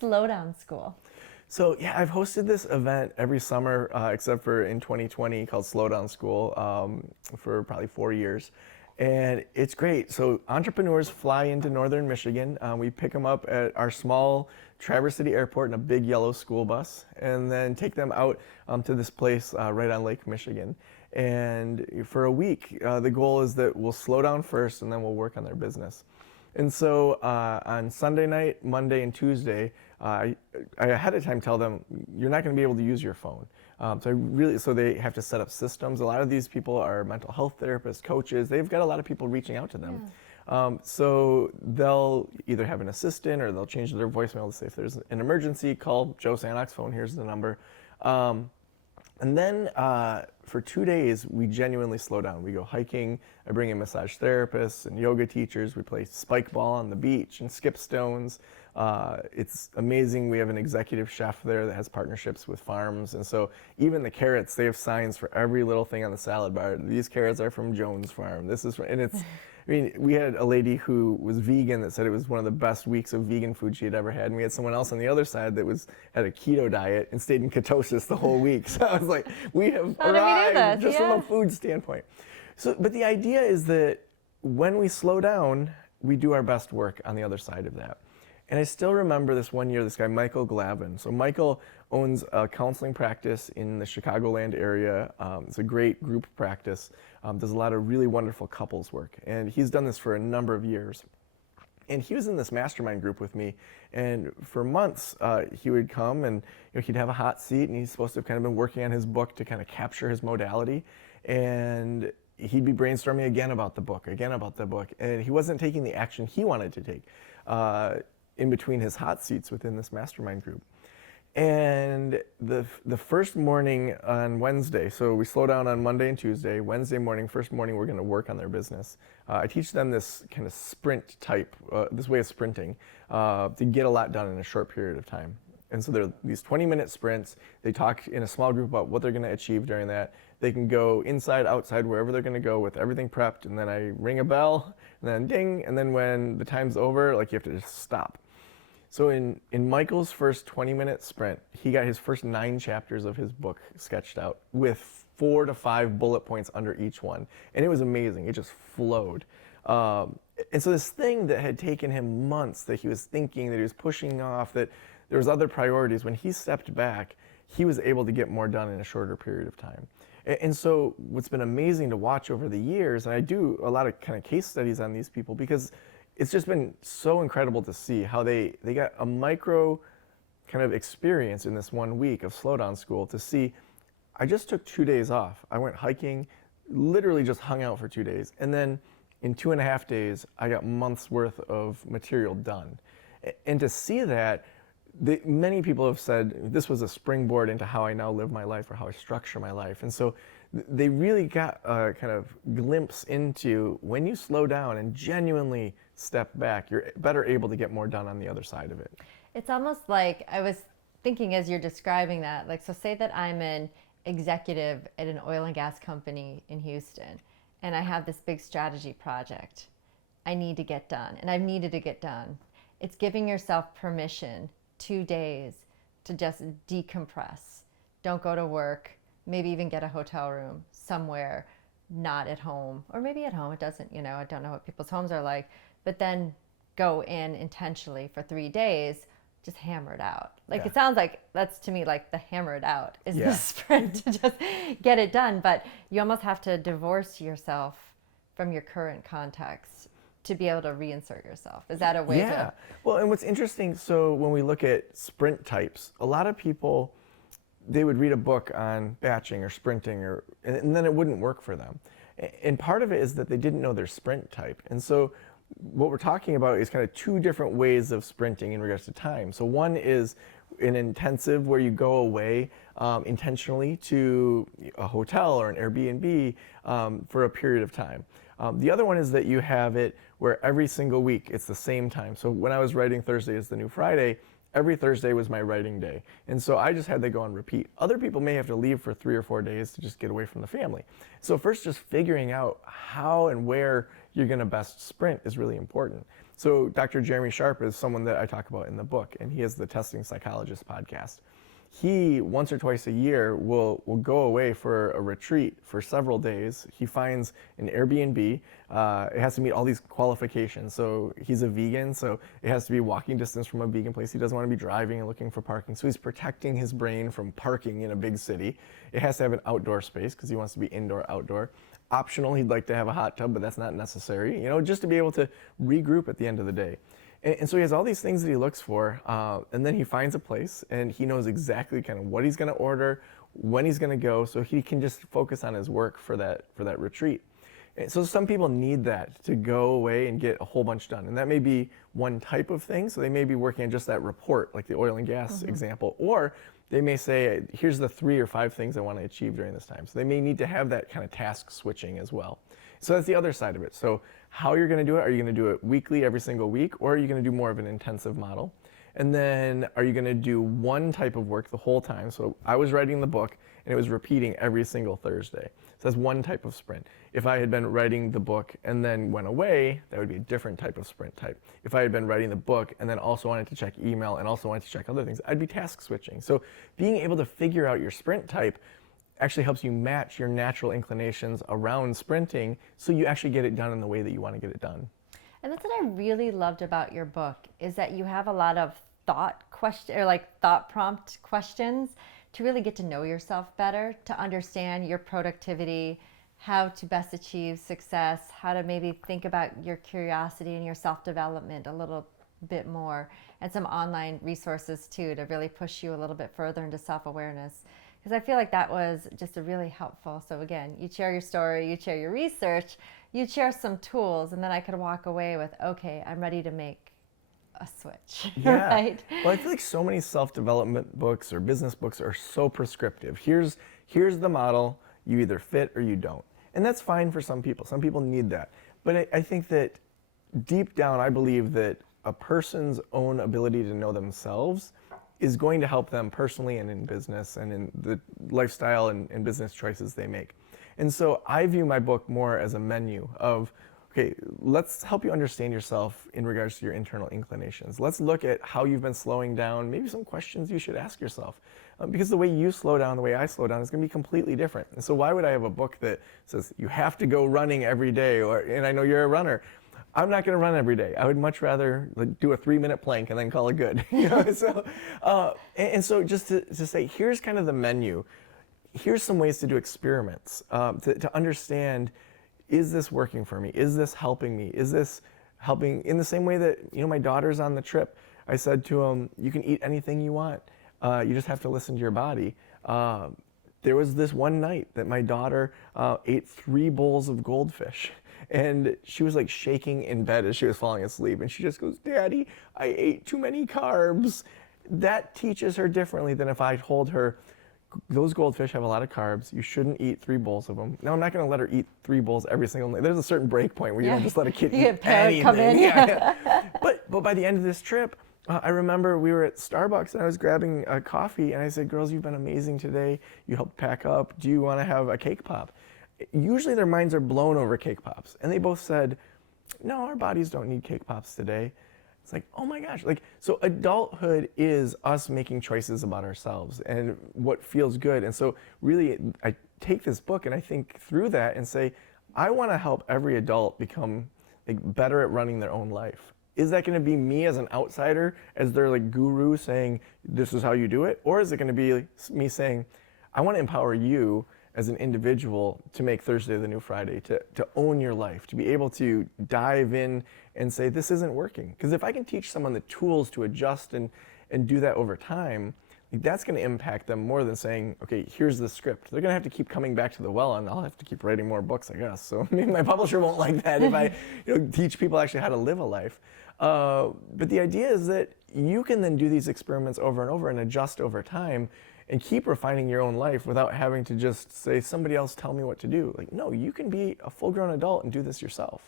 Slowdown School? So yeah, I've hosted this event every summer, except for in 2020, called Slowdown School, for probably 4 years. And it's great. So entrepreneurs fly into northern Michigan. We pick them up at our small Traverse City Airport in a big yellow school bus, and then take them out to this place right on Lake Michigan. And for a week, the goal is that we'll slow down first, and then we'll work on their business. And so on Sunday night, Monday, and Tuesday, I ahead of time tell them you're not going to be able to use your phone. So they have to set up systems. A lot of these people are mental health therapists, coaches. They've got a lot of people reaching out to them. Yeah. So they'll either have an assistant or they'll change their voicemail to say if there's an emergency, call Joe Sanok's phone. Here's the number. And then for 2 days, we genuinely slow down. We go hiking. I bring in massage therapists and yoga teachers. We play spike ball on the beach and skip stones. It's amazing. We have an executive chef there that has partnerships with farms. And so even the carrots, they have signs for every little thing on the salad bar. These carrots are from Jones Farm. And it's, I mean, we had a lady who was vegan that said it was one of the best weeks of vegan food she had ever had. And we had someone else on the other side that had a keto diet and stayed in ketosis the whole week. So I was like, we have arrived just from a food standpoint. So, but the idea is that when we slow down, we do our best work on the other side of that. And I still remember this one year, this guy, Michael Glavin. So Michael owns a counseling practice in the Chicagoland area. It's a great group practice. Does a lot of really wonderful couples work. And he's done this for a number of years. And he was in this mastermind group with me. And for months, he would come and he'd have a hot seat, and he's supposed to have kind of been working on his book to kind of capture his modality. And he'd be brainstorming again about the book. And he wasn't taking the action he wanted to take in between his hot seats within this mastermind group. And the first morning on Wednesday, so we slow down on Monday and Tuesday. Wednesday morning, first morning, we're going to work on their business. I teach them this kind of sprint type, this way of sprinting, to get a lot done in a short period of time. And so they're these 20-minute sprints. They talk in a small group about what they're going to achieve during that. They can go inside, outside, wherever they're going to go with everything prepped. And then I ring a bell, and then ding. And then when the time's over, like, you have to just stop. So in Michael's first 20-minute sprint, he got his first 9 chapters of his book sketched out with 4 to 5 bullet points under each one. And it was amazing. It just flowed. And so this thing that had taken him months, that he was thinking, that he was pushing off, that there was other priorities, when he stepped back, he was able to get more done in a shorter period of time. And so what's been amazing to watch over the years, and I do a lot of kind of case studies on these people, because it's just been so incredible to see how they got a micro kind of experience in this 1 week of Slowdown School to see, I just took 2 days off. I went hiking, literally just hung out for 2 days. And then in 2.5 days, I got months worth of material done. And to see that, many people have said this was a springboard into how I now live my life or how I structure my life. And so they really got a kind of glimpse into when you slow down and genuinely step back, you're better able to get more done on the other side of it. It's almost like, I was thinking as you're describing that, like, so say that I'm an executive at an oil and gas company in Houston, and I have this big strategy project I need to get done, and I've needed to get done. It's giving yourself permission 2 days to just decompress. Don't go to work, maybe even get a hotel room somewhere, not at home, or maybe at home. It doesn't, I don't know what people's homes are like, but then go in intentionally for 3 days, just hammer it out. Like, It sounds like that's, to me, like the hammer it out is the sprint to just get it done. But you almost have to divorce yourself from your current context to be able to reinsert yourself. Is that a way to? Well, and what's interesting, so when we look at sprint types, a lot of people, they would read a book on batching or sprinting, and then it wouldn't work for them. And part of it is that they didn't know their sprint type. And so what we're talking about is kind of 2 different ways of sprinting in regards to time. So one is an intensive, where you go away intentionally to a hotel or an Airbnb for a period of time. The other one is that you have it where every single week it's the same time. So when I was writing Thursday is the New Friday, every Thursday was my writing day. And so I just had to go on repeat. Other people may have to leave for 3 or 4 days to just get away from the family. So first, just figuring out how and where you're going to best sprint is really important. So Dr. Jeremy Sharp is someone that I talk about in the book, and he has the Testing Psychologist podcast. He, once or twice a year, will go away for a retreat for several days. He finds an Airbnb. It has to meet all these qualifications. So he's a vegan, so it has to be walking distance from a vegan place. He doesn't want to be driving and looking for parking. So he's protecting his brain from parking in a big city. It has to have an outdoor space because he wants to be indoor, outdoor. Optional, he'd like to have a hot tub, but that's not necessary, just to be able to regroup at the end of the day. And so he has all these things that he looks for, and then he finds a place, and he knows exactly kind of what he's going to order, when he's going to go, so he can just focus on his work for that retreat. And so some people need that to go away and get a whole bunch done, and that may be one type of thing. So they may be working on just that report, like the oil and gas example, or they may say, here's the 3 or 5 things I want to achieve during this time. So they may need to have that kind of task switching as well. So that's the other side of it. So how you're going to do it, are you going to do it weekly, every single week, or are you going to do more of an intensive model? And then are you going to do one type of work the whole time? So I was writing the book, and it was repeating every single Thursday. So that's one type of sprint. If I had been writing the book and then went away, that would be a different type of sprint type. If I had been writing the book and then also wanted to check email and also wanted to check other things, I'd be task switching. So being able to figure out your sprint type actually helps you match your natural inclinations around sprinting, so you actually get it done in the way that you want to get it done. And that's what I really loved about your book, is that you have a lot of thought prompt questions to really get to know yourself better, to understand your productivity, how to best achieve success, how to maybe think about your curiosity and your self-development a little bit more, and some online resources too to really push you a little bit further into self-awareness. Because I feel like that was just a really helpful. So again, you share your story, you share your research, you share some tools, and then I could walk away with, okay, I'm ready to make a switch. Yeah. Right? Well, I feel like so many self-development books or business books are so prescriptive. Here's the model, you either fit or you don't. And that's fine for some people. Some people need that. But I think that deep down, I believe that a person's own ability to know themselves is going to help them personally and in business and in the lifestyle and business choices they make. And so I view my book more as a menu of, okay, let's help you understand yourself in regards to your internal inclinations. Let's look at how you've been slowing down, maybe some questions you should ask yourself. Because the way you slow down, the way I slow down is going to be completely different. And so why would I have a book that says you have to go running every day, and I know you're a runner. I'm not going to run every day. I would much rather do a 3-minute plank and then call it good. So just to say, here's kind of the menu. Here's some ways to do experiments, to understand, is this working for me? Is this helping me? Is this helping in the same way that, my daughter's on the trip? I said to him, you can eat anything you want. You just have to listen to your body. There was this one night that my daughter ate 3 bowls of goldfish. And she was like shaking in bed as she was falling asleep. And she just goes, Daddy, I ate too many carbs. That teaches her differently than if I told her, those goldfish have a lot of carbs. You shouldn't eat 3 bowls of them. Now, I'm not going to let her eat 3 bowls every single night. There's a certain break point where you don't just let a kid eat anything. Come in. Yeah. But by the end of this trip, I remember we were at Starbucks and I was grabbing a coffee and I said, girls, you've been amazing today. You helped pack up. Do you want to have a cake pop? Usually their minds are blown over cake pops. And they both said, no, our bodies don't need cake pops today. It's like, oh my gosh. So adulthood is us making choices about ourselves and what feels good. And so really I take this book and I think through that and say, I want to help every adult become better at running their own life. Is that going to be me as an outsider, as their guru saying, this is how you do it? Or is it going to be me saying, I want to empower you as an individual to make Thursday the new Friday, to own your life, to be able to dive in and say, this isn't working. Because if I can teach someone the tools to adjust and do that over time, that's going to impact them more than saying, okay, here's the script. They're going to have to keep coming back to the well, and I'll have to keep writing more books, I guess. So maybe my publisher won't like that if I teach people actually how to live a life. But the idea is that you can then do these experiments over and over and adjust over time and keep refining your own life without having to just say, somebody else tell me what to do. No, you can be a full-grown adult and do this yourself.